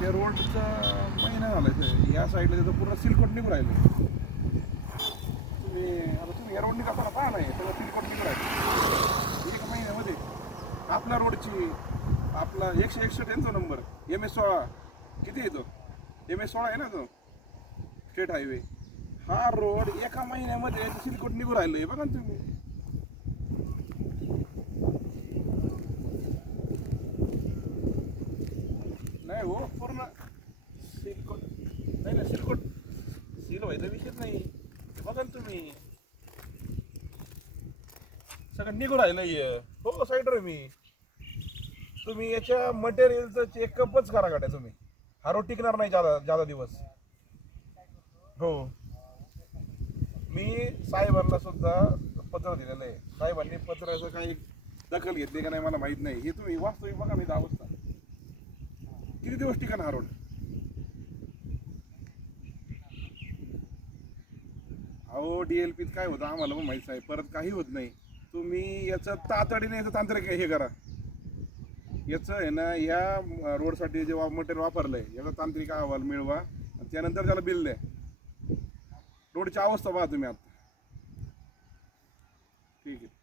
ते रोडचा महिना झाला इथे. या साईडला त्याचं पूर्ण सिलकोट निघून राहिलं. तुम्ही आता तुम्ही या रोडनी करताना पाहा नाही त्याला सिलकोट निघून राहिलं. एक महिन्यामध्ये आपल्या रोडची आपला एकशे एकसष्ट यांचा नंबर एम एस सोळा किती येतो एम एस सोळा आहे ना तो? स्टेट हायवे हा रोड एका महिन्यामध्ये सिलकोट निघून राहिलं बघा ना तुम्ही. नाही हो पूर्ण सिलकोट नाही ना सिलकोट सील व्हायचा विषयच नाही. हे बघा ना तुम्ही. सगळं निघून राहिलं हे. हो साईडर मी. तुम्ही याच्या मटेरियलचं चेकअपच करा गाड्या तुम्ही. हा रोड टिकणार नाही जादा जादा दिवस. हो. मी साहेबांना सुद्धा पत्र दिलेलं आहे. साहेबांनी पत्राचं काही दखल घेतली का नाही मला माहीत नाही. हे तुम्ही वास्तविक बघा मी दहा वाजता किती दिवस ठिकाण हा रोड अहो डीएलपीत काय होतं आम्हाला पण आहे परत काही होत नाही. तुम्ही याचं तातडीने याचं तांत्रिक हे करा. याचं आहे ना या रोडसाठी जे मटेरियल वापरलंय याचा तांत्रिक अहवाल मिळवा. आणि त्यानंतर त्याला बिल द्या. रोडची अवस्था पहा तुम्ही आता. ठीक आहे.